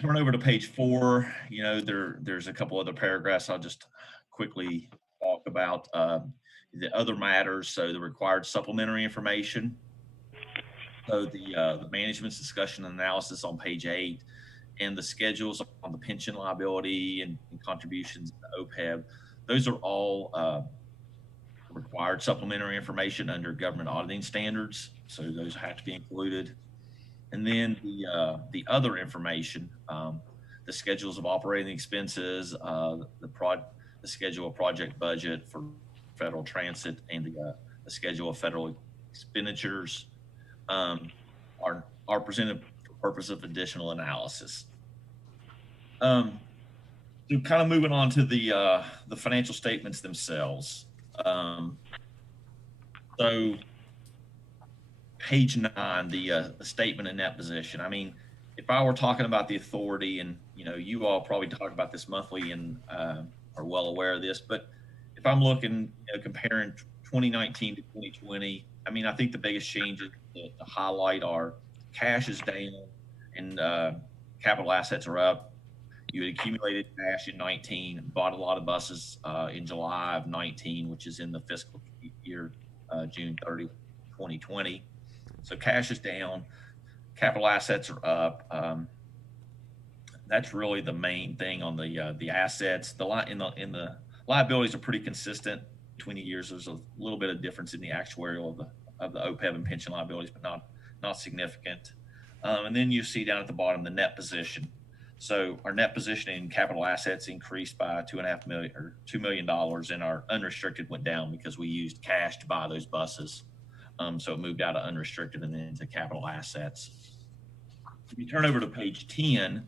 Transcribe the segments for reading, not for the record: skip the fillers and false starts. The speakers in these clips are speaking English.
Turn over to page 4. There's a couple other paragraphs I'll just quickly talk about. The other matters, so the required supplementary information. So the management's discussion and analysis on page 8, and the schedules on the pension liability and contributions to OPEB. Those are all required supplementary information under government auditing standards. So those have to be included. And then the other information, the schedules of operating expenses, the schedule of project budget for federal transit, and the schedule of federal expenditures are presented for purpose of additional analysis. So kind of moving on to the financial statements themselves. So page 9, the statement of net position. I mean, if I were talking about the authority, and you all probably talk about this monthly and are well aware of this, but if I'm looking, comparing 2019 to 2020, I mean, I think the biggest changes to highlight are cash is down and capital assets are up. You had accumulated cash in 19, bought a lot of buses in July of 19, which is in the fiscal year June 30, 2020. So cash is down, capital assets are up. That's really the main thing on the assets. In the liabilities are pretty consistent between the years. There's a little bit of difference in the actuarial of the OPEB and pension liabilities, but not significant. And then you see down at the bottom the net position. So our net position in capital assets increased by $2.5 million or $2 million, and our unrestricted went down because we used cash to buy those buses. So it moved out of unrestricted and then into capital assets. If you turn over to page 10,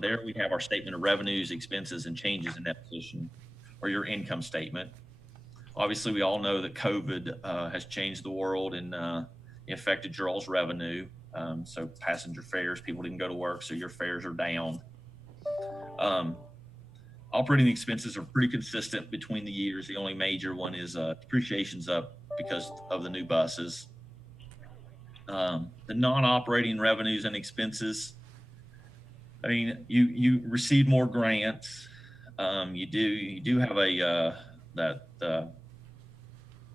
there we have our statement of revenues, expenses, and changes in net position, or your income statement. Obviously, we all know that COVID has changed the world and affected your all's revenue. So passenger fares, people didn't go to work, so your fares are down. Operating expenses are pretty consistent between the years. The only major one is depreciation's up because of the new buses. The non-operating revenues and expenses, I mean, you receive more grants. You do have an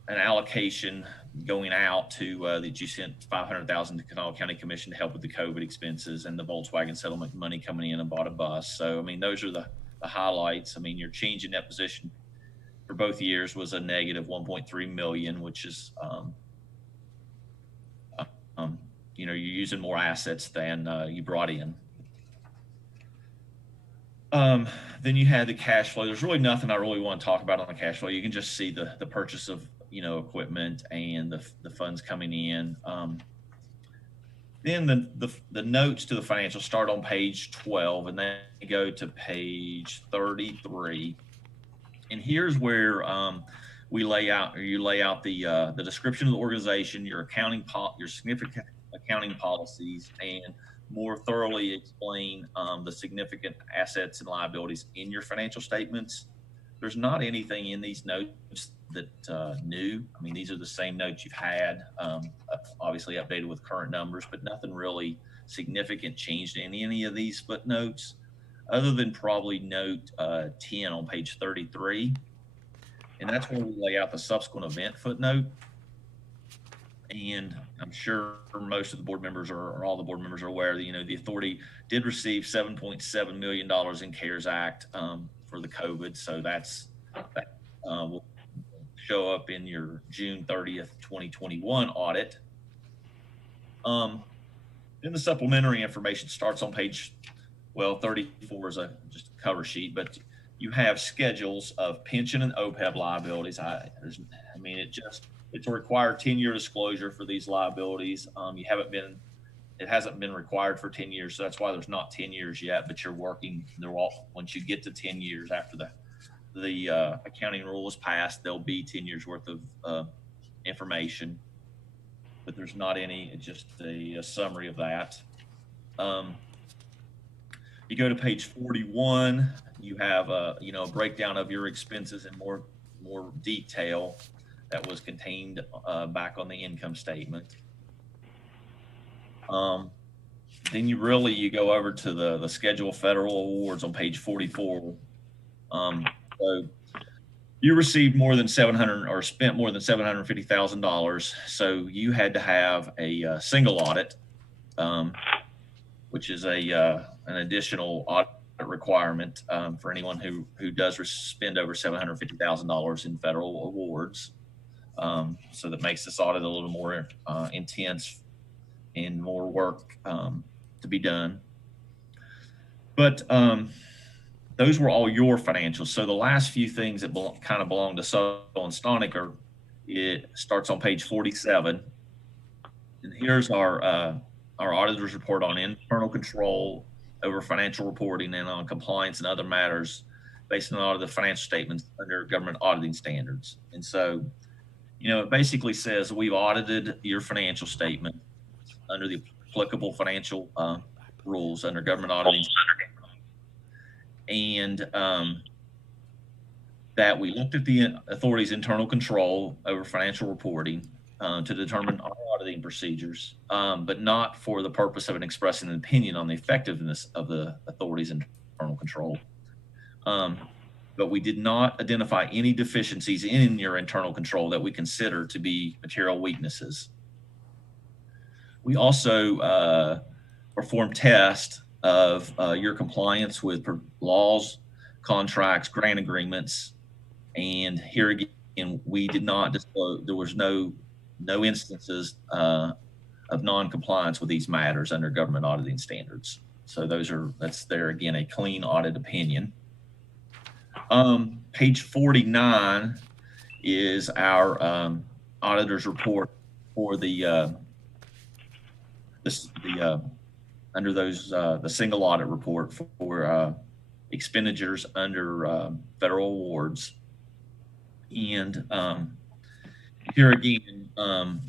allocation going out to that you sent $500,000 to Kanawha County Commission to help with the COVID expenses, and the Volkswagen settlement money coming in and bought a bus. So I mean, those are the highlights. I mean, your change in net position for both years was a negative 1.3 million, which is you're using more assets than you brought in. Then you had the cash flow. There's really nothing I really want to talk about on the cash flow. You can just see the purchase of equipment and the funds coming in. Then the notes to the financials start on page 12 and then go to page 33. And here's where you lay out the description of the organization, your significant accounting policies, and more thoroughly explain the significant assets and liabilities in your financial statements. There's not anything in these notes that new. I mean, these are the same notes you've had, obviously updated with current numbers, but nothing really significant changed in any of these footnotes, other than probably note 10 on page 33. And that's where we lay out the subsequent event footnote. And I'm sure most of the board members or all the board members are aware that, the authority did receive $7.7 million in CARES Act for the COVID. So that will show up in your June 30th, 2021 audit. Then the supplementary information starts on page, 34 is just a cover sheet, but you have schedules of pension and OPEB liabilities. It's a required 10-year disclosure for these liabilities. It hasn't been required for 10 years, so that's why there's not 10 years yet, but you're working, once you get to 10 years after the accounting rule is passed, there'll be 10 years worth of information, but there's not any, it's just a summary of that. You go to page 41, you have a breakdown of your expenses in more detail that was contained back on the income statement. then you go over to the schedule of federal awards on page 44. So you received more than 700 or spent more than $750,000. So you had to have a single audit, which is an additional audit requirement for anyone who does spend over $750,000 in federal awards. So that makes this audit a little more intense and more work to be done. But those were all your financials. So the last few things that kind of belong to Subtle and Stonic it starts on page 47. And here's our auditor's report on internal control over financial reporting and on compliance and other matters based on all of the financial statements under government auditing standards. And so, it basically says we've audited your financial statement under the applicable financial rules under government auditing, and that we looked at the authority's internal control over financial reporting to determine our auditing procedures, but not for the purpose of expressing an opinion on the effectiveness of the authority's internal control. But we did not identify any deficiencies in your internal control that we consider to be material weaknesses. We also performed tests of your compliance with laws, contracts, grant agreements, and here again, we did not disclose. There was no instances of non-compliance with these matters under government auditing standards. So that's there again a clean audit opinion. Page 49 is our auditor's report for the under those the single audit report for expenditures under federal awards. And here again,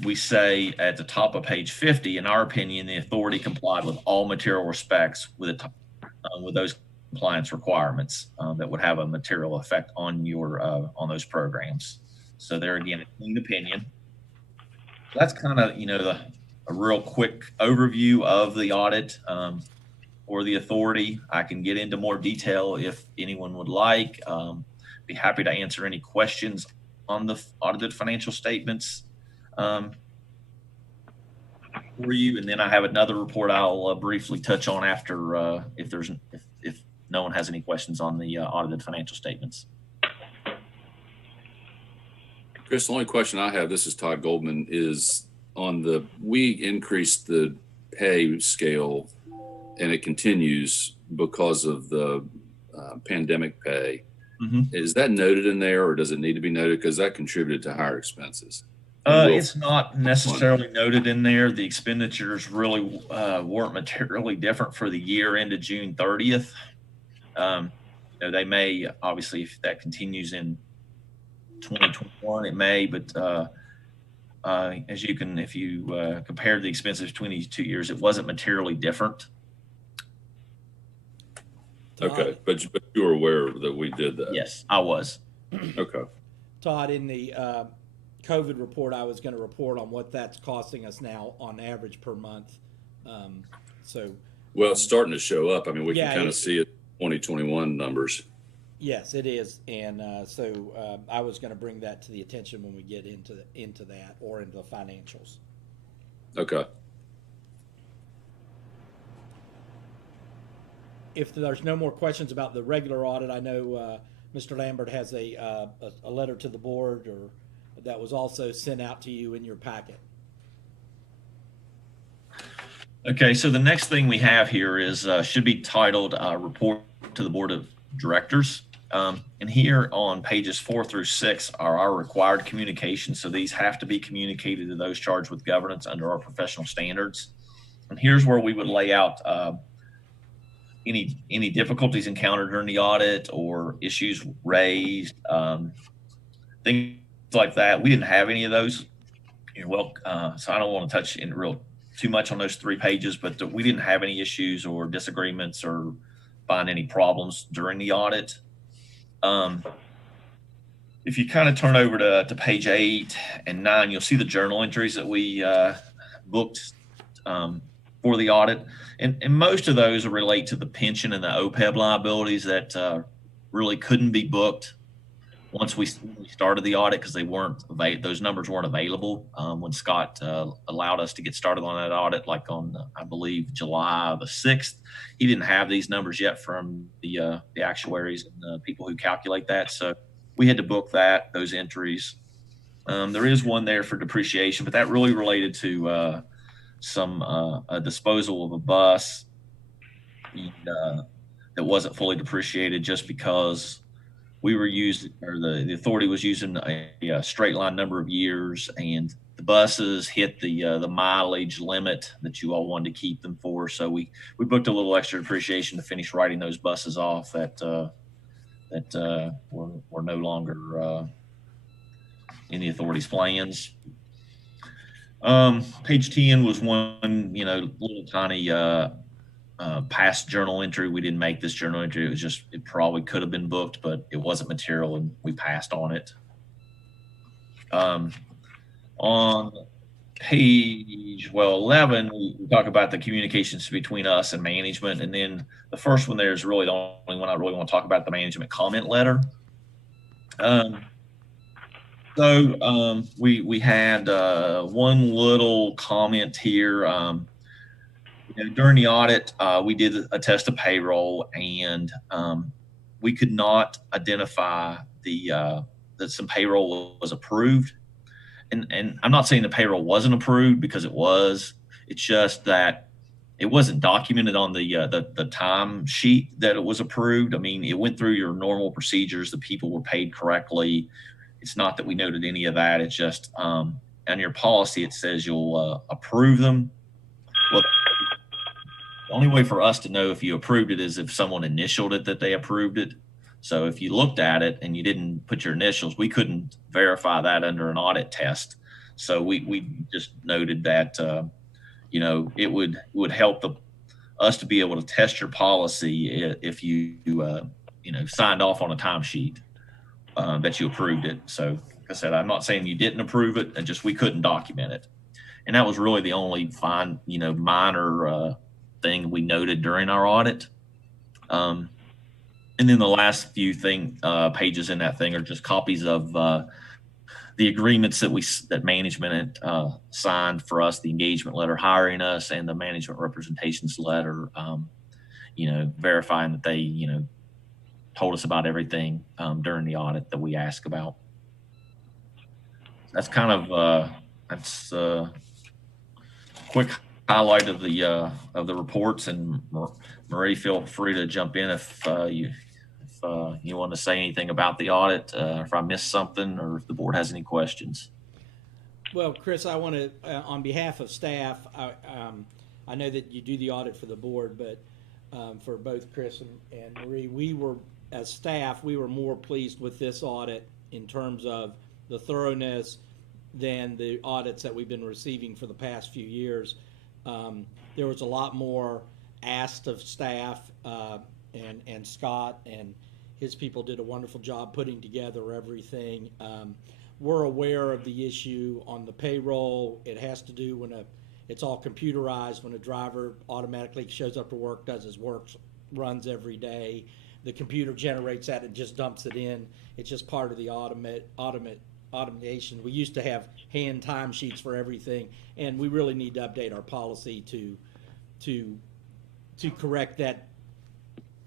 we say at the top of page 50, in our opinion, the authority complied with all material respects with those compliance requirements that would have a material effect on on those programs. So there again, a clean opinion. That's kind of a real quick overview of the audit or the authority. I can get into more detail if anyone would like. Be happy to answer any questions on the audited financial statements for you. And then I have another report I'll briefly touch on after if no one has any questions on the audited financial statements. Chris, the only question I have, this is Todd Goldman, is on we increased the pay scale and it continues because of the pandemic pay. Mm-hmm. Is that noted in there or does it need to be noted? Because that contributed to higher expenses. It's not necessarily noted in there. The expenditures really weren't materially different for the year ended June 30th. They may, obviously, if that continues in 2021, it may, but if you compare the expenses between these 2 years, it wasn't materially different. Okay, but you were aware that we did that? Yes, I was. Okay. Todd, in the COVID report, I was going to report on what that's costing us now on average per month. Well, it's starting to show up. I mean, we can kind of see it 2021 numbers. Yes, it is. And so I was going to bring that to the attention when we get into that or into the financials. Okay. If there's no more questions about the regular audit, I know Mr. Lambert has a letter to the board or that was also sent out to you in your packet. Okay, so the next thing we have here is should be titled Report to the Board of Directors. And here on pages 4 through 6 are our required communications. So these have to be communicated to those charged with governance under our professional standards. And here's where we would lay out any difficulties encountered during the audit or issues raised, things like that. We didn't have any of those. So I don't want to touch too much on those 3 pages, but we didn't have any issues or disagreements or find any problems during the audit. If you kind of turn over to page 8 and 9, you'll see the journal entries that we booked for the audit, and most of those relate to the pension and the OPEB liabilities that really couldn't be booked once we started the audit because those numbers weren't available when Scott allowed us to get started on that audit, like on I believe July the 6th. He didn't have these numbers yet from the actuaries and the people who calculate that, so we had to book those entries. There is one there for depreciation, but that really related to a disposal of a bus that wasn't fully depreciated just because we were using, or the authority was using a straight line number of years, and the buses hit the mileage limit that you all wanted to keep them for. So we booked a little extra depreciation to finish writing those buses off that were no longer in the authority's plans. Page 10 was one, little tiny past journal entry. We didn't make this journal entry. It probably could have been booked, but it wasn't material and we passed on it. On page 11, we talk about the communications between us and management. And then the first one there is really the only one I really want to talk about, the management comment letter. We had one little comment here. During the audit, we did a test of payroll, and we could not identify that some payroll was approved. And I'm not saying the payroll wasn't approved, because it was. It's just that it wasn't documented on the time sheet that it was approved. I mean, it went through your normal procedures. The people were paid correctly. It's not that we noted any of that. It's just on your policy, it says you'll approve them. Well, the only way for us to know if you approved it is if someone initialed it that they approved it. So if you looked at it and you didn't put your initials, we couldn't verify that under an audit test. So we just noted that it would help us to be able to test your policy if you signed off on a timesheet that you approved it. So like I said, I'm not saying you didn't approve it, and just we couldn't document it. And that was really the only minor thing we noted during our audit. And then the last few pages in that thing are just copies of the agreements that management signed for us, the engagement letter hiring us, and the management representations letter, verifying that they, told us about everything during the audit that we asked about. That's kind of that's a quick highlight of the reports. And Marie, feel free to jump in if you want to say anything about the audit, if I missed something, or if the board has any questions. Well, Chris, I want to, on behalf of staff, I know that you do the audit for the board, but for both Chris and Marie, as staff, we were more pleased with this audit in terms of the thoroughness than the audits that we've been receiving for the past few years. There was a lot more asked of staff, and Scott and his people did a wonderful job putting together everything. We're aware of the issue on the payroll. It has to do it's all computerized. When a driver automatically shows up to work, does his work, runs every day, the computer generates that and just dumps it in. It's just part of the automation. We used to have hand timesheets for everything, and we really need to update our policy to correct that.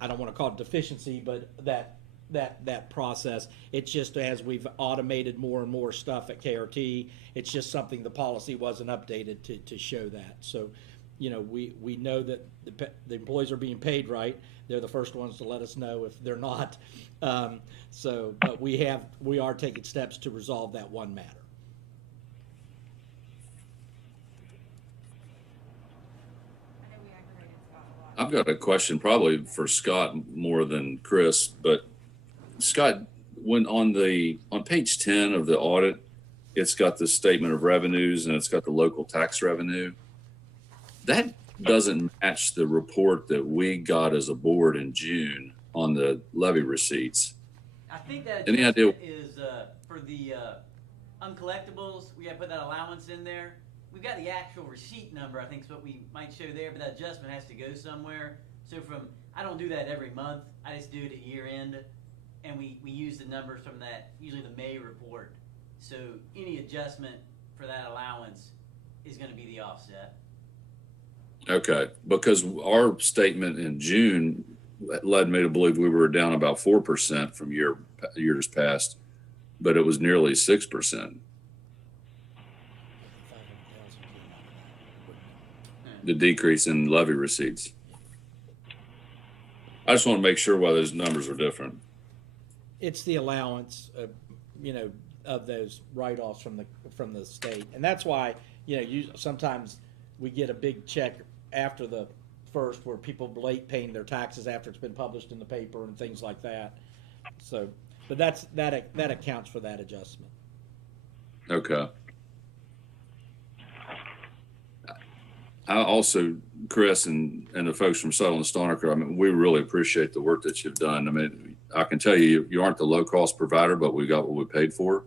I don't want to call it deficiency, but that process. It's just as we've automated more and more stuff at KRT, it's just something the policy wasn't updated to show that. So, we know that the employees are being paid right. They're the first ones to let us know if they're not. But we are taking steps to resolve that one matter. I've got a question probably for Scott more than Chris, but Scott, when on page 10 of the audit, it's got the statement of revenues and it's got the local tax revenue. That doesn't match the report that we got as a board in June on the levy receipts. I think that Any idea? is for the uncollectibles. We got to put that allowance in there. we've got the actual receipt number, I think is what we might show there, but that adjustment has to go somewhere. So I don't do that every month, I just do it at year end, and we use the numbers from that, usually the May report. So any adjustment for that allowance is gonna be the offset. Okay, because our statement in June led me to believe we were down about 4% from years past, but it was nearly 6%. The decrease in levy receipts. I just want to make sure why those numbers are different. It's the allowance, of those write-offs from the state, and that's why sometimes we get a big check after the first where people late paying their taxes after it's been published in the paper and things like that. So, but that accounts for that adjustment. Okay. I also, Chris and the folks from Settle and Stonecker, I mean, we really appreciate the work that you've done. I mean, I can tell you aren't the low-cost provider, but we got what we paid for,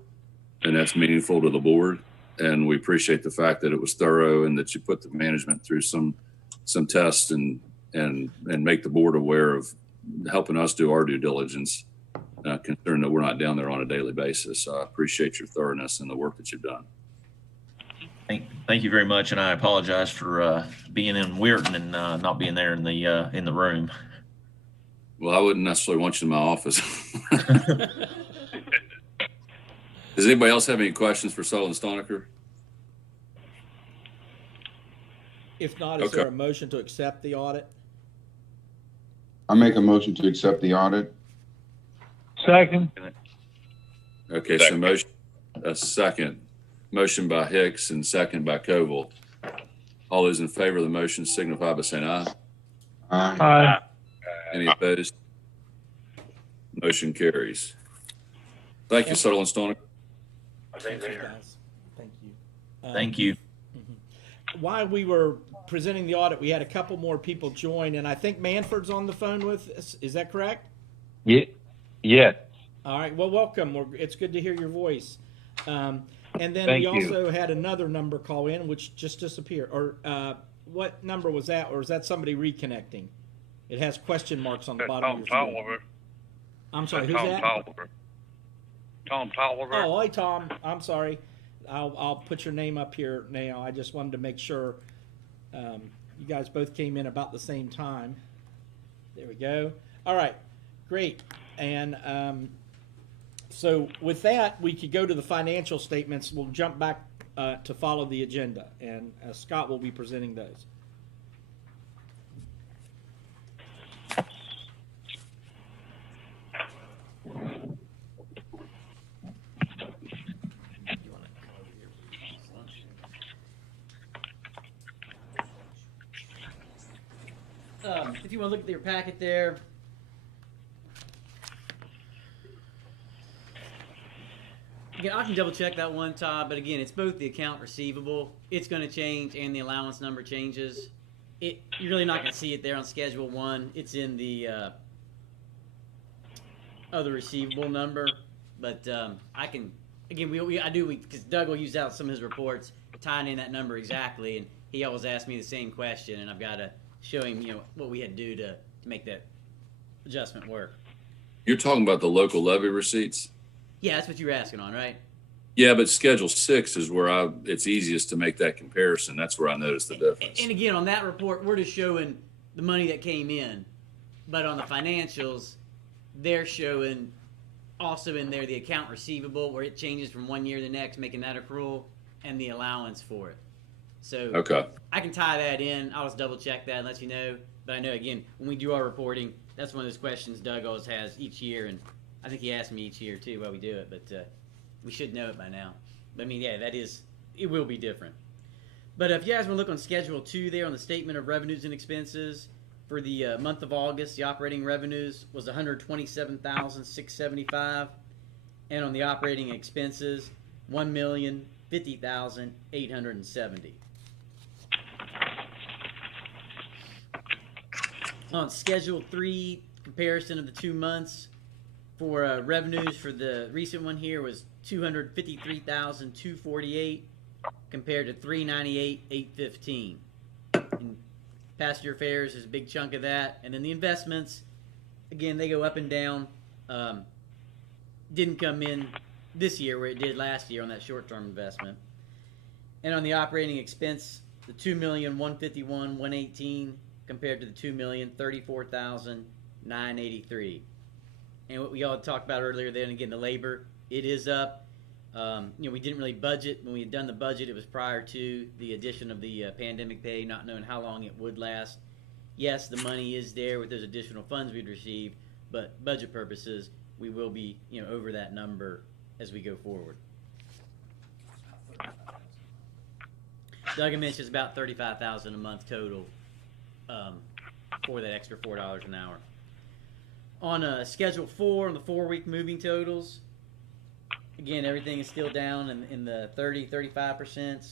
and that's meaningful to the board. And we appreciate the fact that it was thorough and that you put the management through some tests and make the board aware of helping us do our due diligence, considering that we're not down there on a daily basis. So I appreciate your thoroughness and the work that you've done. Thank you very much, and I apologize for being in Weirton and not being there in the room. Well, I wouldn't necessarily want you in my office. Does anybody else have any questions for Settle and Stonecker? If not, is there a motion to accept the audit? I make a motion to accept the audit. Second. Okay, so second. Motion by Hicks and second by Koval. All those in favor of the motion signify by saying aye. Aye. Any opposed? Motion carries. Thank you, Settle and Stonecker. Thank you, guys. Thank you. Thank you. While we were presenting the audit, we had a couple more people join, and I think Manford's on the phone with us. Is that correct? Yes. All right. Well, welcome. It's good to hear your voice. And then Thank we you. also had another number call in, which just disappeared. Or what number was that? Or is that somebody reconnecting? It has question marks on the bottom of your screen. Tolliver. I'm sorry, who's that? Tom Tolliver. Oh, hey, Tom. I'm sorry. I'll put your name up here now. I just wanted to make sure you guys both came in about the same time. There we go. All right, great. And so with that, we could go to the financial statements. We'll jump back to follow the agenda, and Scott will be presenting those. If you want to look at your packet there, again, I can double check that one, Todd, but again, it's both the account receivable, it's going to change, and the allowance number changes. You're really not going to see it there on Schedule 1. It's in the other receivable number, but I can, again, because Doug will use out some of his reports, tying in that number exactly, and he always asks me the same question, and I've got to show him, what we had to do to make that adjustment work. You're talking about the local levy receipts? Yeah, that's what you were asking on, right? Yeah, but Schedule 6 is where it's easiest to make that comparison. That's where I noticed the difference. And again, on that report, we're just showing the money that came in. But on the financials, they're showing also in there the account receivable, where it changes from one year to the next, making that accrual, and the allowance for it. So Okay. I can tie that in. I'll just double check that and let you know. But I know, again, when we do our reporting, that's one of those questions Doug always has each year. And I think he asks me each year, too, while we do it. But we should know it by now. But, I mean, yeah, it will be different. But if you guys want to look on Schedule 2 there on the Statement of Revenues and Expenses, for the month of August, the operating revenues was $127,675. And on the operating expenses, $1,050,870. On Schedule 3, comparison of the 2 months for revenues for the recent one here was $253,248, compared to 398,815. And passenger fares is a big chunk of that, and then the investments, again, they go up and down. Didn't come in this year where it did last year on that short-term investment. And on the operating expense, the $2,151,118 compared to the $2,034,983. And what we all talked about earlier, then again, the labor, it is up. We didn't really budget. When we had done the budget, it was prior to the addition of the pandemic pay, not knowing how long it would last. Yes, the money is there with those additional funds we'd received, but budget purposes, we will be, over that number as we go forward. Doug had mentioned it's about $35,000 a month total for that extra $4 an hour. On Schedule 4, on the 4-week moving totals, again, everything is still down in the 30-35%.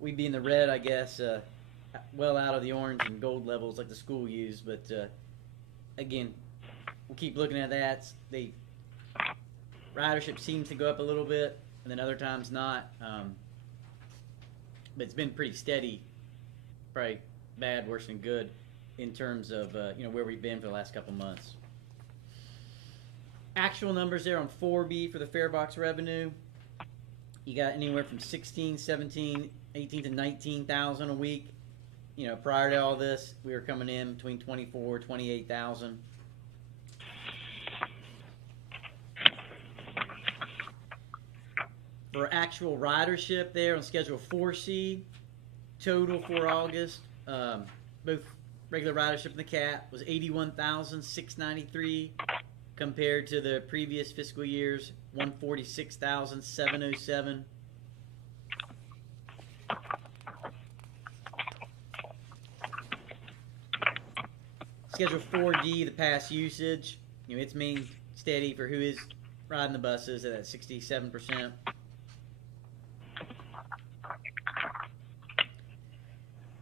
We'd be in the red, I guess, well out of the orange and gold levels like the school used. But again, we'll keep looking at that. Ridership seems to go up a little bit, and then other times not. But it's been pretty steady, probably bad, worse than good, in terms of where we've been for the last couple months. Actual numbers there on 4B for the fare box revenue. You got anywhere from 16, 17, 18 to 19,000 a week. Prior to all this, we were coming in between 24, 28,000. For actual ridership there on Schedule 4C, total for August, both regular ridership and the CAT was 81,693 compared to the previous fiscal year's 146,707. Schedule 4D, the pass usage, it's maintained steady for who is riding the buses at that 67%.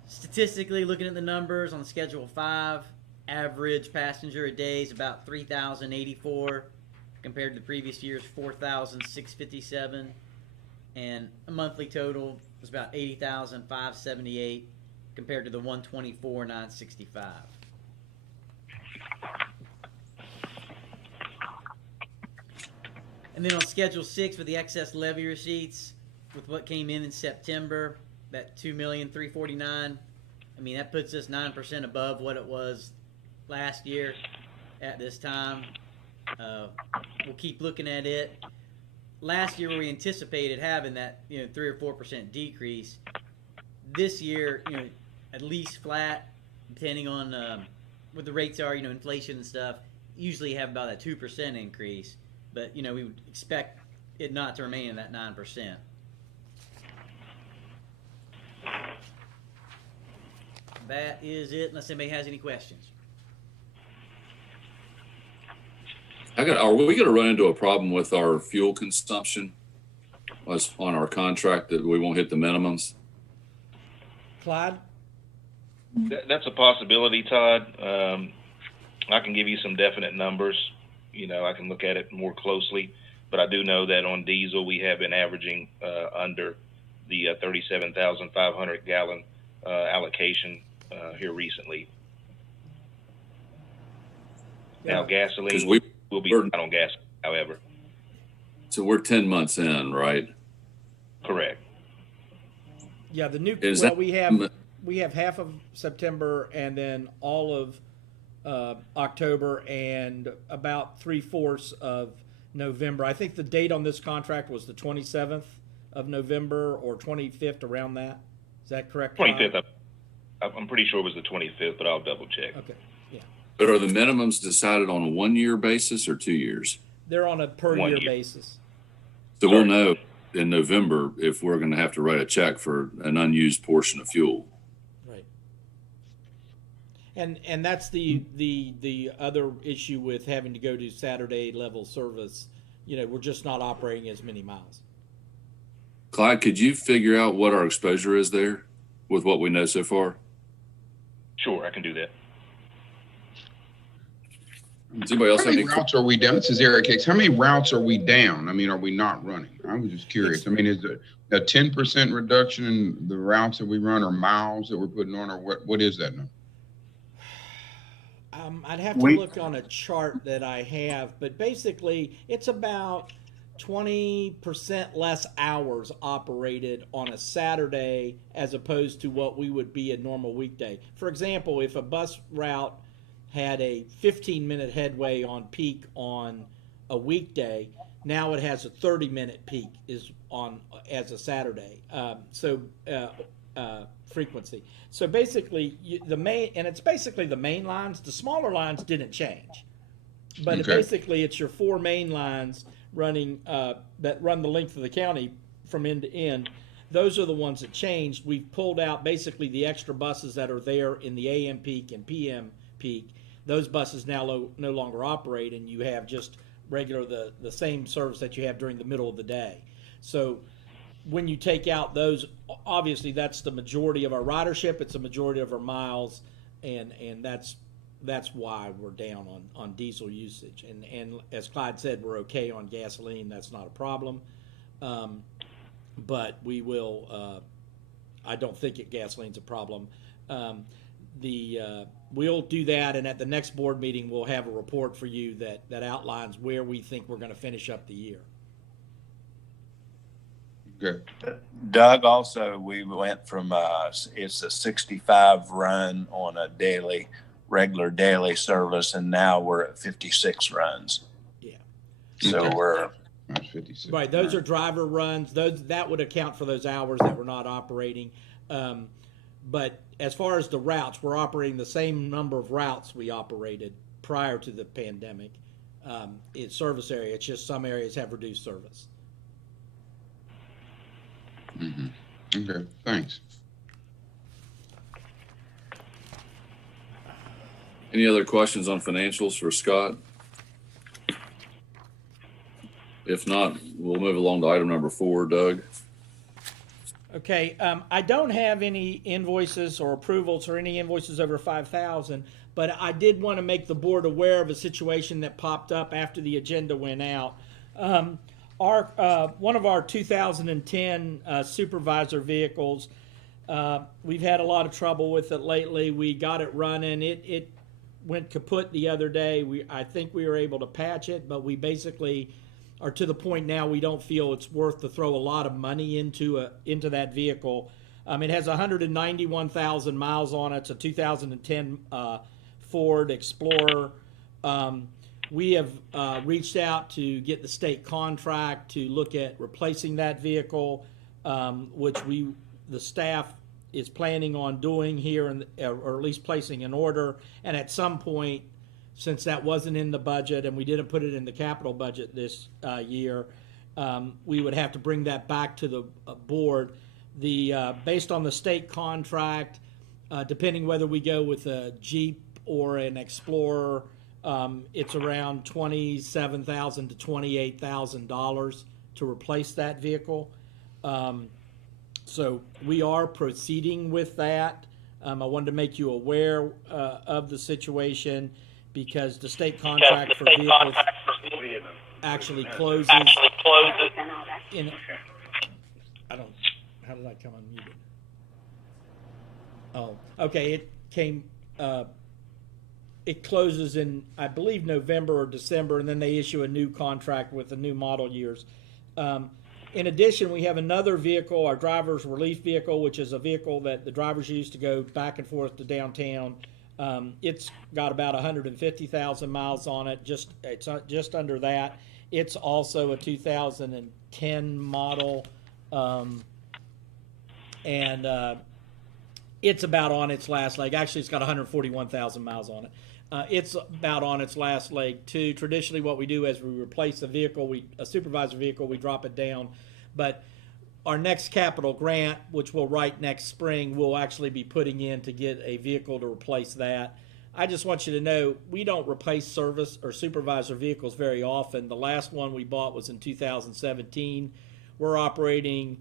Statistically, looking at the numbers on Schedule 5, average passenger a day is about 3,084 compared to the previous year's 4,657, and a monthly total was about 80,578 compared to the 124,965. And then on Schedule 6 with the excess levy receipts, with what came in September, that $2,349,000. That puts us 9% above what it was last year at this time. We'll keep looking at it. Last year, we anticipated having that 3 or 4% decrease. This year, at least flat, depending on what the rates are. Inflation and stuff. Usually have about a 2% increase, but we would expect it not to remain in that 9%. That is it, unless anybody has any questions. Are we going to run into a problem with our fuel consumption on our contract that we won't hit the minimums? Clyde? That's a possibility, Todd. I can give you some definite numbers. I can look at it more closely, but I do know that on diesel we have been averaging under the 37,500 gallon allocation here recently. Now gasoline will be down on gas, however. So we're 10 months in, right? Correct. Yeah, the new. We have half of September and then all of October and about 3/4 of November. I think the date on this contract was the 27th of November or 25th, around that. Is that correct? 25th. I'm pretty sure it was the 25th, but I'll double check. Okay. Yeah. But are the minimums decided on a 1-year basis or 2 years? They're on a per year basis. So we'll know in November if we're going to have to write a check for an unused portion of fuel. Right. And that's the other issue with having to go to Saturday level service. We're just not operating as many miles. Clyde, could you figure out what our exposure is there with what we know so far? Sure, I can do that. Does anybody else How have many any? routes are we down? This is Eric Hicks. How many routes are we down? I mean, are we not running? I was just curious. I mean, is it a 10% reduction in the routes that we run or miles that we're putting on, or what is that now? I'd have to look on a chart that I have, but basically it's about 20% less hours operated on a Saturday as opposed to what we would be a normal weekday. For example, if a bus route had a 15-minute headway on peak on a weekday, now it has a 30-minute peak is on as a Saturday. Frequency. So basically, it's basically the main lines. The smaller lines didn't change, but Okay. basically it's your 4 main lines running that run the length of the county from end to end. Those are the ones that changed. We've pulled out basically the extra buses that are there in the AM peak and PM peak. Those buses now no longer operate, and you have just regular the same service that you have during the middle of the day. So when you take out those, obviously that's the majority of our ridership. It's the majority of our miles, and that's why we're down on diesel usage. And as Clyde said, we're okay on gasoline. That's not a problem. But we will. I don't think gasoline's a problem. We'll do that, and at the next board meeting, we'll have a report for you that outlines where we think we're going to finish up the year. Good. Doug, also, we went from it's a 65 run on a regular daily service, and now we're at 56 runs. Yeah. So Okay. That's 56. Right. Those are driver runs. That would account for those hours that we're not operating. But as far as the routes, we're operating the same number of routes we operated prior to the pandemic. It's service area. It's just some areas have reduced service. Mm-hmm. Okay, thanks. Any other questions on financials for Scott? If not, we'll move along to item number 4, Doug. Okay, I don't have any invoices or approvals or any invoices over 5,000, but I did want to make the board aware of a situation that popped up after the agenda went out. One of our 2010 supervisor vehicles, we've had a lot of trouble with it lately. We got it running. It went kaput the other day. I think we were able to patch it, but we basically are to the point now we don't feel it's worth to throw a lot of money into that vehicle. It has 191,000 miles on it. It's a 2010 Ford Explorer. We have reached out to get the state contract to look at replacing that vehicle, which the staff is planning on doing here, or at least placing an order. And at some point, since that wasn't in the budget and we didn't put it in the capital budget this year, we would have to bring that back to the board. Based on the state contract, depending whether we go with a Jeep or an Explorer, it's around $27,000 to $28,000 to replace that vehicle. So we are proceeding with that. I wanted to make you aware of the situation because the state contract for vehicles actually closes. How did I come unmuted? Oh, okay. It came. It closes in, I believe, November or December, and then they issue a new contract with the new model years. In addition, we have another vehicle, our driver's relief vehicle, which is a vehicle that the drivers use to go back and forth to downtown. It's got about 150,000 miles on it. It's just under that. It's also a 2010 model, and it's about on its last leg. Actually, it's got 141,000 miles on it. It's about on its last leg too. Traditionally, what we do is we replace a vehicle, a supervisor vehicle, we drop it down. But our next capital grant, which we'll write next spring, we'll actually be putting in to get a vehicle to replace that. I just want you to know we don't replace service or supervisor vehicles very often. The last one we bought was in 2017. We're operating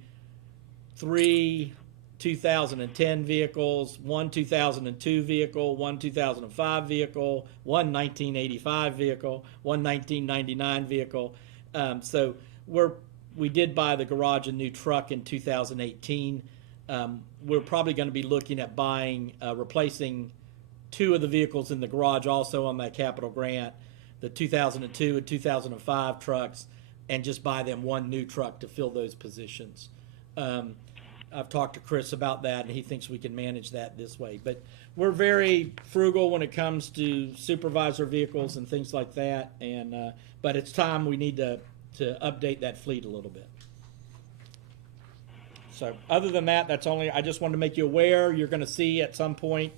3 2010 vehicles, one 2002 vehicle, one 2005 vehicle, one 1985 vehicle, one 1999 vehicle. So we did buy the garage a new truck in 2018. We're probably going to be looking at replacing two of the vehicles in the garage also on that capital grant, the 2002 and 2005 trucks, and just buy them one new truck to fill those positions. I've talked to Chris about that, and he thinks we can manage that this way. But we're very frugal when it comes to supervisor vehicles and things like that. And but it's time we need to update that fleet a little bit. So other than that, I just wanted to make you aware. You're going to see at some point,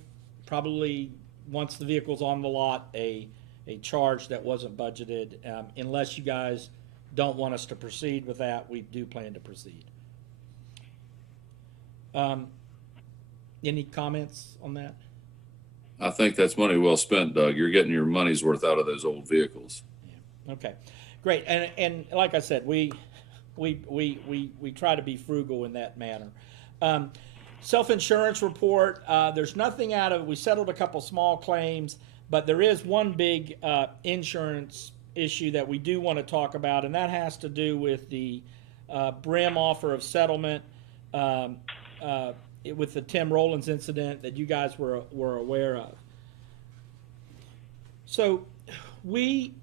probably once the vehicle's on the lot, a charge that wasn't budgeted. Unless you guys don't want us to proceed with that, we do plan to proceed. Any comments on that? I think that's money well spent, Doug. You're getting your money's worth out of those old vehicles. Yeah. Okay, great. And like I said, we try to be frugal in that manner. Self-insurance report. There's nothing out of. We settled a couple small claims, but there is one big insurance issue that we do want to talk about, and that has to do with the Brim offer of settlement. With the Tim Rollins incident that you guys were aware of. So we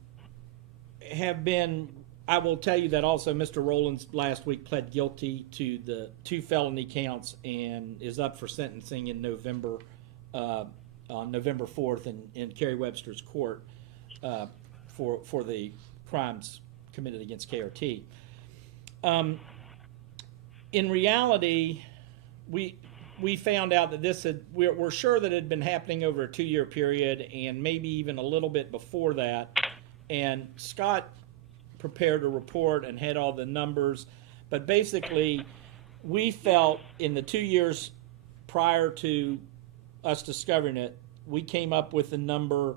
have been, I will tell you that also Mr. Rollins last week pled guilty to the 2 felony counts and is up for sentencing in November, on November 4th in Kerry Webster's court for the crimes committed against KRT. In reality, we found out that we're sure that it had been happening over a 2-year period and maybe even a little bit before that. And Scott prepared a report and had all the numbers. But basically, we felt in the 2 years prior to us discovering it, we came up with a number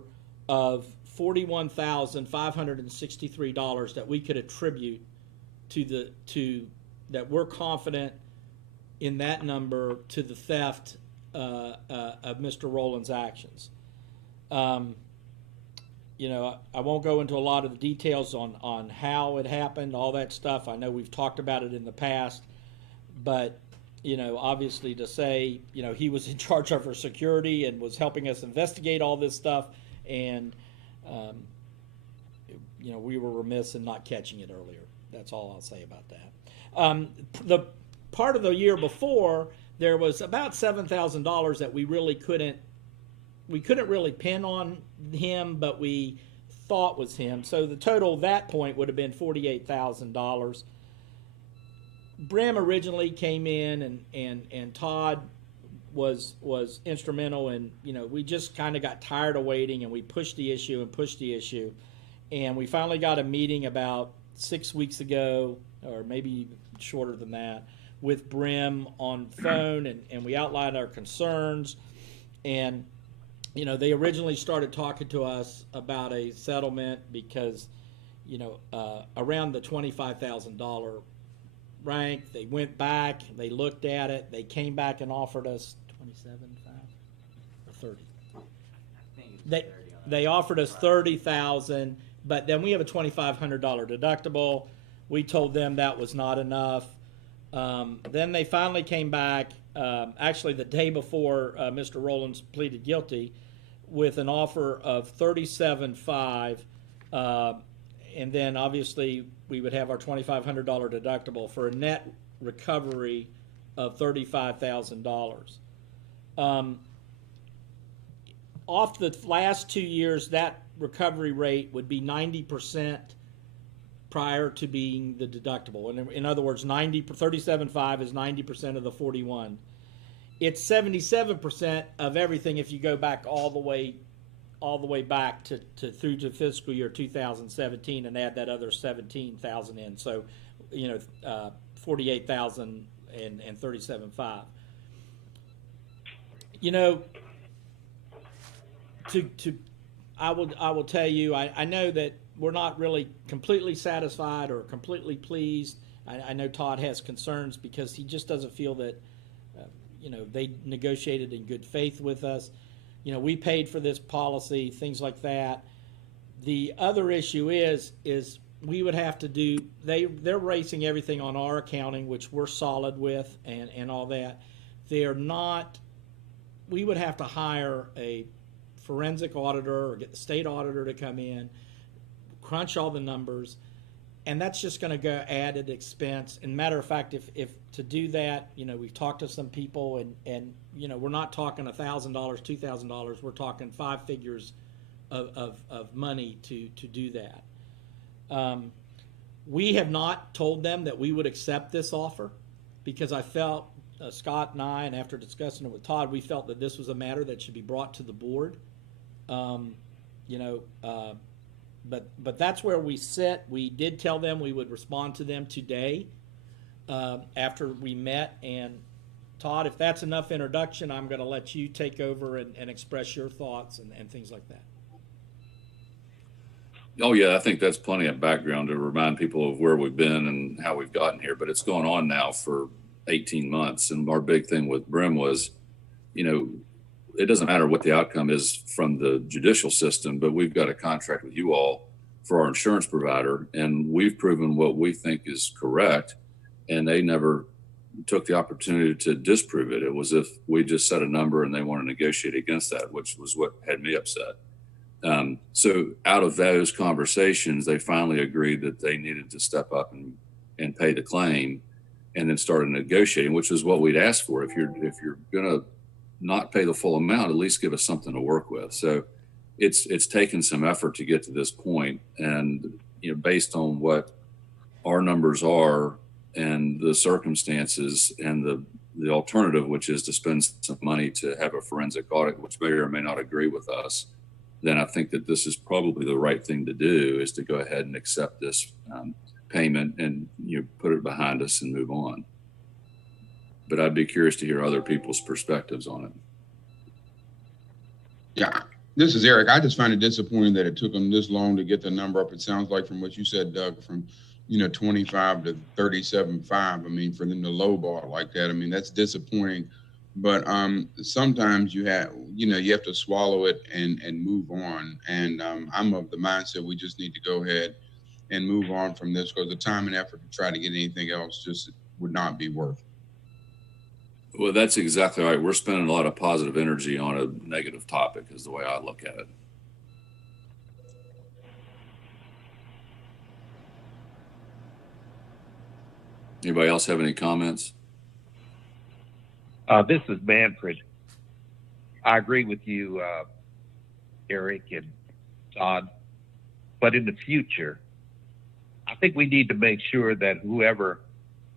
of $41,563 that we could attribute that we're confident in that number to the theft of Mr. Rowland's actions. I won't go into a lot of the details on how it happened, all that stuff. I know we've talked about it in the past, but obviously to say he was in charge of our security and was helping us investigate all this stuff, and we were remiss in not catching it earlier. That's all I'll say about that. The part of the year before, there was about $7,000 that we couldn't really pin on him, but we thought was him. So the total at that point would have been $48,000. Brim originally came in, and Todd was instrumental, and we just kind of got tired of waiting, and we pushed the issue, and we finally got a meeting about 6 weeks ago, or maybe shorter than that, with Brim on phone, and we outlined our concerns. And they originally started talking to us about a settlement because around the $25,000 rank. They went back, they looked at it, they came back and offered us $27,500 or $30,000. They offered us $30,000, but then we have a $2,500 deductible. We told them that was not enough. Then they finally came back, actually the day before Mr. Rollins pleaded guilty, with an offer of $37,500, and then obviously we would have our $2,500 deductible for a net recovery of $35,000. Off the last 2 years, that recovery rate would be 90% prior to being the deductible. And in other words, $37,500 is 90% of the 41. It's 77% of everything if you go back all the way back to through to fiscal year 2017 and add that other 17,000 in. So, 48,000 and 37,500. I will tell you, I know that we're not really completely satisfied or completely pleased. I know Todd has concerns because he just doesn't feel that they negotiated in good faith with us. We paid for this policy, things like that. The other issue is we would have to do, they're racing everything on our accounting, which we're solid with and all that. They're not, we would have to hire a forensic auditor or get the state auditor to come in, crunch all the numbers, and that's just going to go added expense. And matter of fact, if to do that, we've talked to some people and we're not talking $1,000, $2,000, we're talking 5 figures of money to do that. We have not told them that we would accept this offer because I felt, Scott and I, and after discussing it with Todd, we felt that this was a matter that should be brought to the board. But that's where we sit. We did tell them we would respond to them today after we met. And Todd, if that's enough introduction, I'm going to let you take over and express your thoughts and things like that. Oh yeah, I think that's plenty of background to remind people of where we've been and how we've gotten here. But it's going on now for 18 months. And our big thing with Brim was, it doesn't matter what the outcome is from the judicial system, but we've got a contract with you all for our insurance provider, and we've proven what we think is correct, and they never took the opportunity to disprove it. It was if we just set a number and they want to negotiate against that, which was what had me upset. So out of those conversations, they finally agreed that they needed to step up and pay the claim, and then started negotiating, which is what we'd asked for. If you're going to not pay the full amount, at least give us something to work with. So it's taken some effort to get to this point. And, based on what our numbers are and the circumstances and the alternative, which is to spend some money to have a forensic audit, which may or may not agree with us, then I think that this is probably the right thing to do, is to go ahead and accept this payment and put it behind us and move on. But I'd be curious to hear other people's perspectives on it. Yeah, this is Eric. I just find it disappointing that it took them this long to get the number up. It sounds like from what you said, Doug, from 25 to 37.5. I mean, for them to lowball it like that, I mean, that's disappointing. But sometimes you have to swallow it and move on. And I'm of the mindset we just need to go ahead and move on from this, because the time and effort to try to get anything else just would not be worth it. Well, that's exactly right. We're spending a lot of positive energy on a negative topic, is the way I look at it. Anybody else have any comments? This is Manfred. I agree with you, Eric and Todd. But in the future, I think we need to make sure that whoever,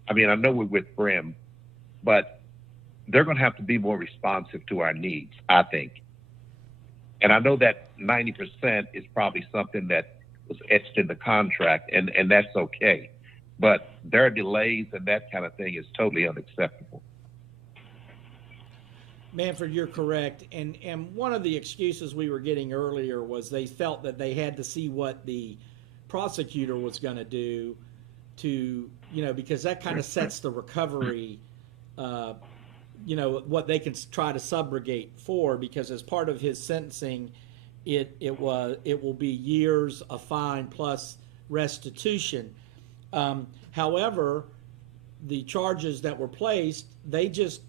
I know we're with Brim, but they're going to have to be more responsive to our needs, I think. And I know that 90% is probably something that was etched in the contract, and that's okay. But their delays and that kind of thing is totally unacceptable. Manfred, you're correct. And one of the excuses we were getting earlier was they felt that they had to see what the prosecutor was going to do to, because that kind of sets the recovery, what they can try to subrogate for, because as part of his sentencing, it will be years of fine plus restitution. However, the charges that were placed, they just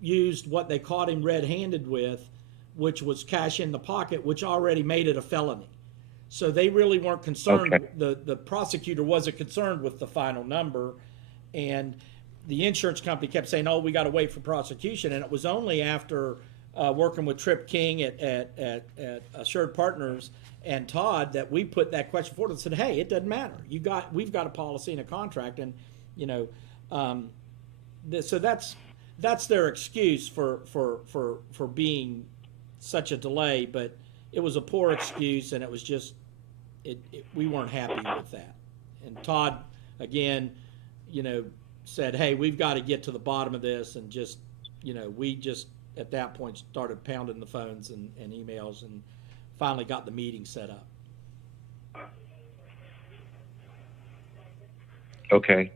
used what they caught him red-handed with, which was cash in the pocket, which already made it a felony. So they really weren't concerned. Okay. The prosecutor wasn't concerned with the final number, and the insurance company kept saying, "Oh, we got to wait for prosecution." And it was only after working with Trip King at Assured Partners and Todd that we put that question forward and said, "Hey, it doesn't matter. We've got a policy and a contract," and so that's their excuse for being such a delay. But it was a poor excuse, and it was just we weren't happy with that. And Todd again, said, "Hey, we've got to get to the bottom of this," and just we just at that point started pounding the phones and emails, and finally got the meeting set up. Okay.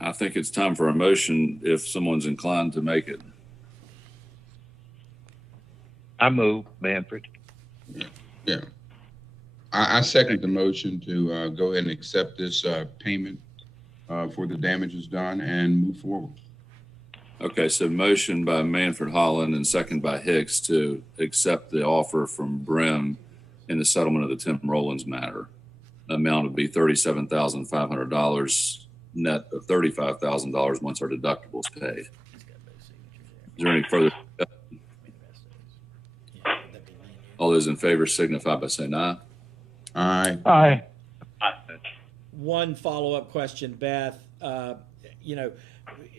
I think it's time for a motion if someone's inclined to make it. I move, Manfred. Yeah. I second the motion to go ahead and accept this payment for the damages done and move forward. Okay, so motion by Manfred Holland and second by Hicks to accept the offer from Brim in the settlement of the Tim Rollins matter. The amount would be $37,500, net of $35,000 once our deductibles paid. Is there any further? All those in favor signify by saying aye. Aye. Aye. One follow-up question, Beth.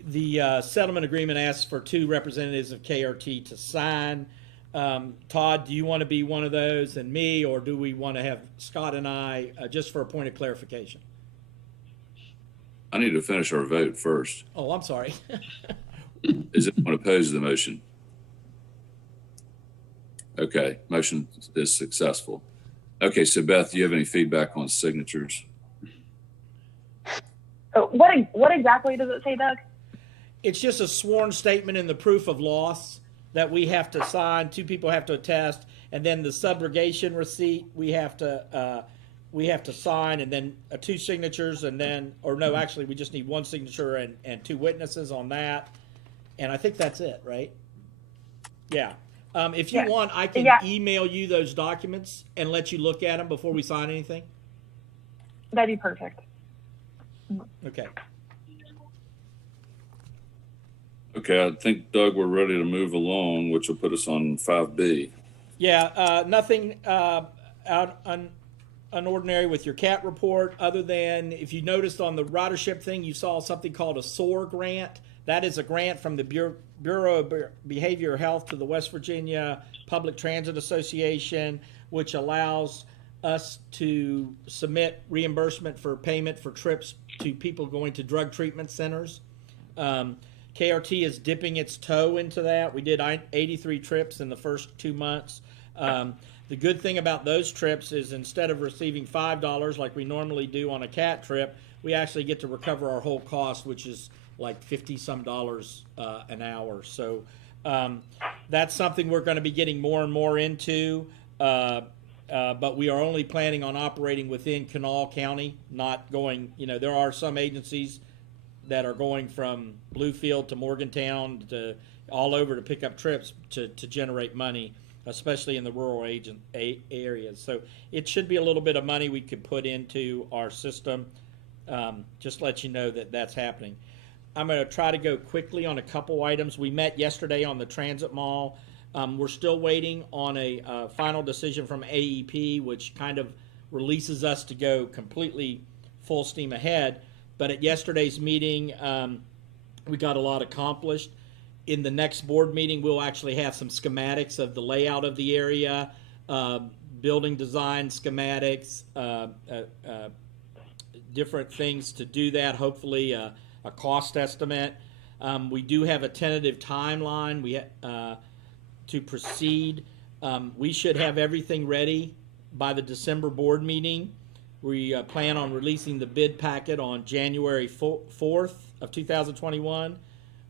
The settlement agreement asks for 2 representatives of KRT to sign. Todd, do you want to be one of those and me, or do we want to have Scott and I, just for a point of clarification? I need to finish our vote first. Oh, I'm sorry. Is anyone opposed to the motion? Okay, motion is successful. Okay, so Beth, do you have any feedback on signatures? What exactly does it say, Doug? It's just a sworn statement in the proof of loss that we have to sign. 2 people have to attest, and then the subrogation receipt we have to sign, and then 2 signatures, and then, or no, actually we just need 1 signature and 2 witnesses on that, and I think that's it, right? Yeah. If you want, I can email you those documents and let you look at them before we sign anything. That'd be perfect. Okay. Okay, I think, Doug, we're ready to move along, which will put us on 5B. Yeah, nothing unordinary with your CAT report, other than if you noticed on the ridership thing, you saw something called a Soar Grant. That is a grant from the Bureau of Behavioral Health to the West Virginia Public Transit Association, which allows us to submit reimbursement for payment for trips to people going to drug treatment centers. KRT is dipping its toe into that. We did 83 trips in the first 2 months. The good thing about those trips is instead of receiving $5 like we normally do on a CAT trip, we actually get to recover our whole cost, which is like $50-some an hour. So that's something we're going to be getting more and more into. But we are only planning on operating within Kanawha County, not going, there are some agencies that are going from Bluefield to Morgantown to all over to pick up trips to generate money, especially in the rural areas. So it should be a little bit of money we could put into our system. Just let you know that that's happening. I'm going to try to go quickly on a couple items. We met yesterday on the transit mall. We're still waiting on a final decision from AEP, which kind of releases us to go completely full steam ahead. But at yesterday's meeting, we got a lot accomplished. In the next board meeting, we'll actually have some schematics of the layout of the area, building design schematics, different things to do that, hopefully a cost estimate. We do have a tentative timeline to proceed. We should have everything ready by the December board meeting. We plan on releasing the bid packet on January 4th of 2021.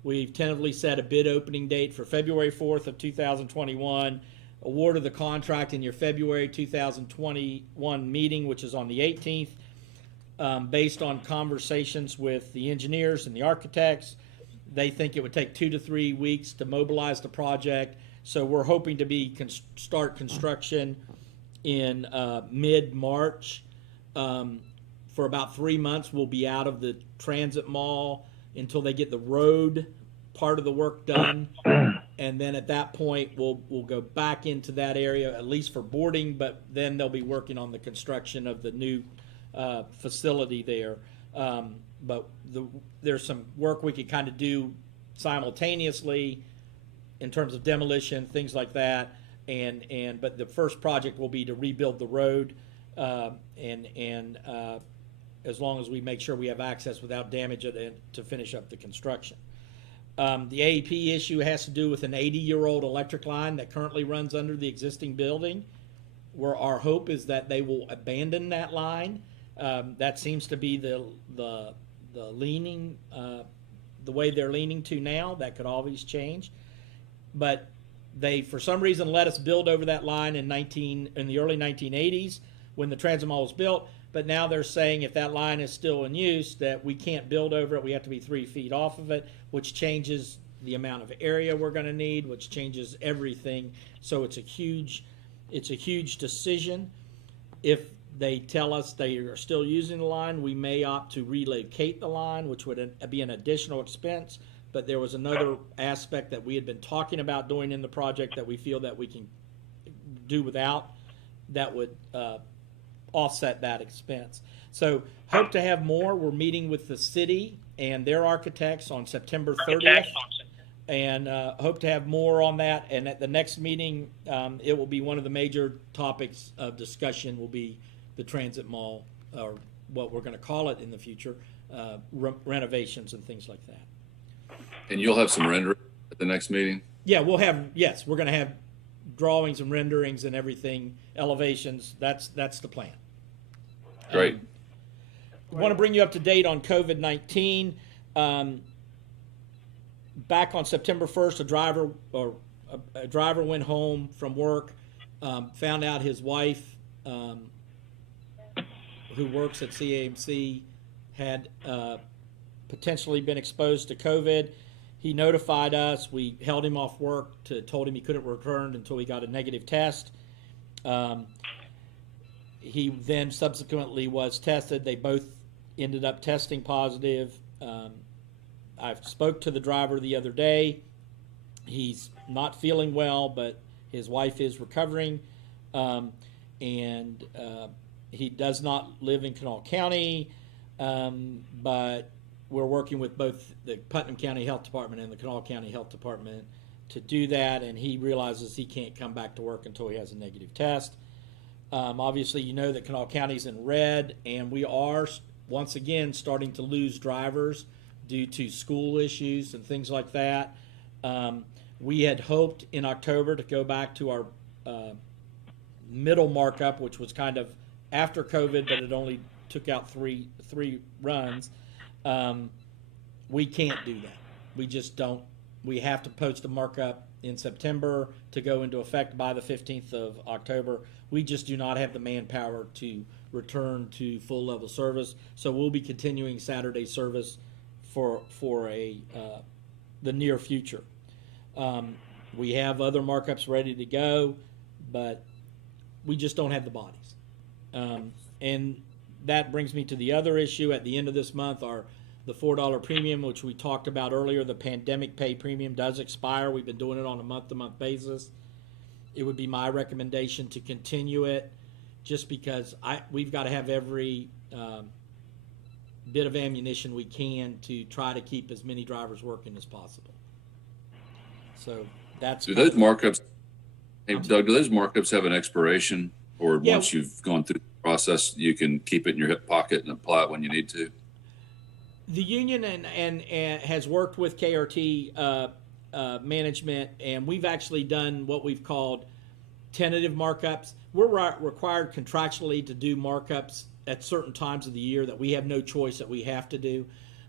We've tentatively set a bid opening date for February 4th of 2021. Award of the contract in your February 2021 meeting, which is on the 18th. Based on conversations with the engineers and the architects, they think it would take 2 to 3 weeks to mobilize the project. So we're hoping to start construction in mid-March. For about 3 months, we'll be out of the transit mall until they get the road part of the work done. And then at that point, we'll go back into that area, at least for boarding, but then they'll be working on the construction of the new facility there. But there's some work we could kind of do simultaneously in terms of demolition, things like that. But the first project will be to rebuild the road, and as long as we make sure we have access without damage to finish up the construction. The AEP issue has to do with an 80-year-old electric line that currently runs under the existing building, where our hope is that they will abandon that line. That seems to be the leaning, the way they're leaning to now. That could always change, but they for some reason let us build over that line in the early 1980s when the transit mall was built. But now they're saying if that line is still in use, that we can't build over it. We have to be 3 feet off of it, which changes the amount of area we're going to need, which changes everything. So it's a huge decision. If they tell us they are still using the line, we may opt to relocate the line, which would be an additional expense. But there was another aspect that we had been talking about doing in the project that we feel that we can do without, that would offset that expense. So hope to have more. We're meeting with the city and their architects on September 30th, and hope to have more on that. And at the next meeting, it will be one of the major topics of discussion will be the transit mall, or what we're going to call it in the future, renovations and things like that. And you'll have some rendering at the next meeting? Yeah, we're going to have drawings and renderings and everything, elevations. That's the plan. Great. I want to bring you up to date on COVID-19. Back on September 1st, a driver went home from work, found out his wife, who works at CAMC, had potentially been exposed to COVID. He notified us. We held him off work, told him he couldn't return until he got a negative test. He then subsequently was tested. They both ended up testing positive. I spoke to the driver the other day. He's not feeling well, but his wife is recovering. And he does not live in Kanawha County, but we're working with both the Putnam County Health Department and the Kanawha County Health Department to do that, and he realizes he can't come back to work until he has a negative test. Obviously, you know that Kanawha County's in red, and we are, once again, starting to lose drivers due to school issues and things like that. We had hoped in October to go back to our middle markup, which was kind of after COVID, but it only took out three runs. We can't do that. We just don't. We have to post a markup in September to go into effect by the 15th of October. We just do not have the manpower to return to full level service. So we'll be continuing Saturday service for the near future. We have other markups ready to go, but we just don't have the bodies. And that brings me to the other issue. At the end of this month, the $4 premium, which we talked about earlier, the pandemic pay premium does expire. We've been doing it on a month-to-month basis. It would be my recommendation to continue it, just because we've got to have every bit of ammunition we can to try to keep as many drivers working as possible. So that's. Do those markups, hey Doug, do those markups have an expiration, or once you've gone through the process, you can keep it in your hip pocket and apply it when you need to? The union and has worked with KRT management, and we've actually done what we've called tentative markups. We're required contractually to do markups at certain times of the year that we have no choice that we have to do,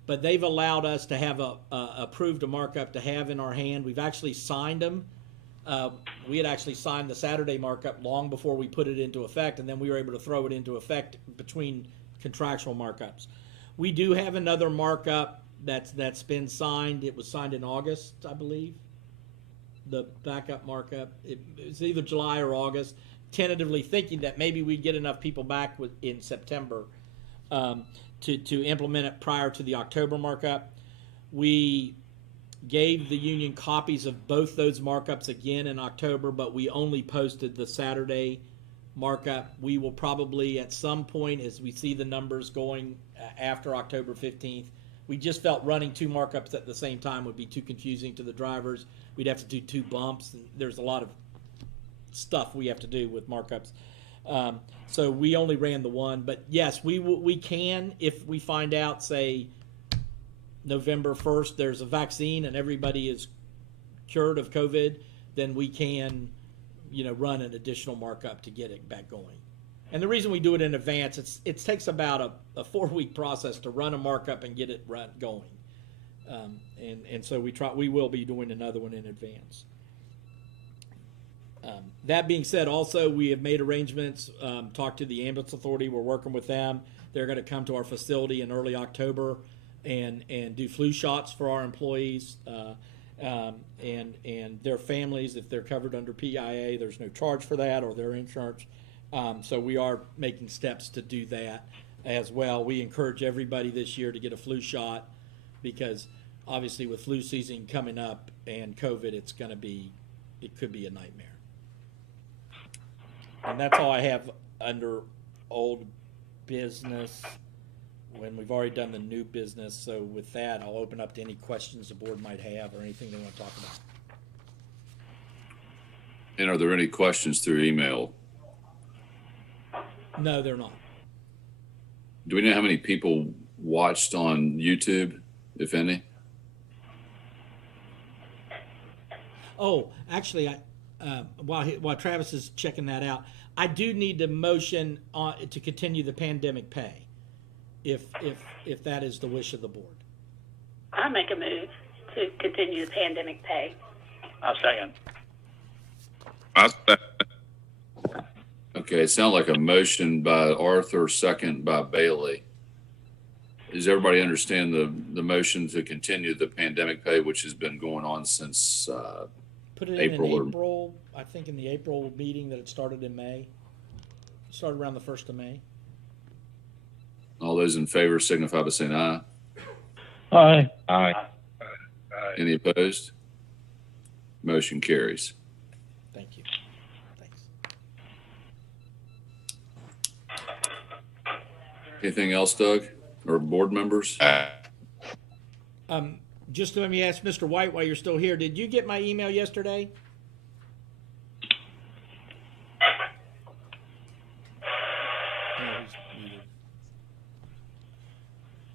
but they've allowed us to have approved a markup to have in our hand. We've actually signed them. We had actually signed the Saturday markup long before we put it into effect, and then we were able to throw it into effect between contractual markups. We do have another markup that's been signed. It was signed in August, I believe. The backup markup. It's either July or August. Tentatively thinking that maybe we'd get enough people back in September to implement it prior to the October markup. We gave the union copies of both those markups again in October, but we only posted the Saturday markup. We will probably at some point, as we see the numbers going after October 15th, we just felt running two markups at the same time would be too confusing to the drivers. We'd have to do two bumps, and there's a lot of stuff we have to do with markups. So we only ran the one, but yes, we can, if we find out, say, November 1st, there's a vaccine and everybody is cured of COVID, then we can, run an additional markup to get it back going. And the reason we do it in advance, it takes about a 4-week process to run a markup and get it going. And so we will be doing another one in advance. That being said, also we have made arrangements, talked to the ambulance authority. We're working with them. They're going to come to our facility in early October and do flu shots for our employees and their families. If they're covered under PIA, there's no charge for that, or their insurance. So we are making steps to do that as well. We encourage everybody this year to get a flu shot because obviously with flu season coming up and COVID, it could be a nightmare. And that's all I have under old business when we've already done the new business. So with that, I'll open up to any questions the board might have or anything they want to talk about. And are there any questions through email? No, they're not. Do we know how many people watched on YouTube, if any? Oh, actually, while Travis is checking that out, I do need to motion to continue the pandemic pay, if that is the wish of the board. I make a move to continue the pandemic pay. I'll second. Okay, it sounds like a motion by Arthur, second by Bailey. Does everybody understand the motion to continue the pandemic pay, which has been going on since Put it April? in April, I think in the April meeting that it started in May. It started around the 1st of May. All those in favor signify by saying aye. Aye. Aye. Any opposed? Motion carries. Thank you. Thanks. Anything else, Doug, or board members? Just let me ask Mr. White while you're still here. Did you get my email yesterday? No, he's muted.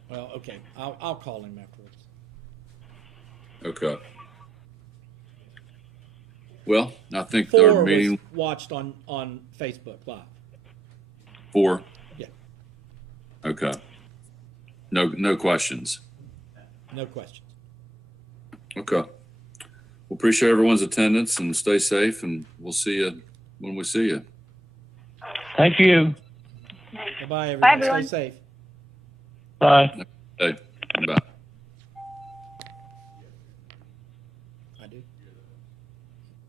Well, okay. I'll call him afterwards. Okay. Well, I think 4 our meeting was watched on Facebook Live. 4. Yeah. Okay. No questions. No questions. Okay. Well, appreciate everyone's attendance and stay safe, and we'll see you when we see you. Thank you. Bye-bye, everyone. Bye, everyone. Stay safe. Bye. Hey, bye.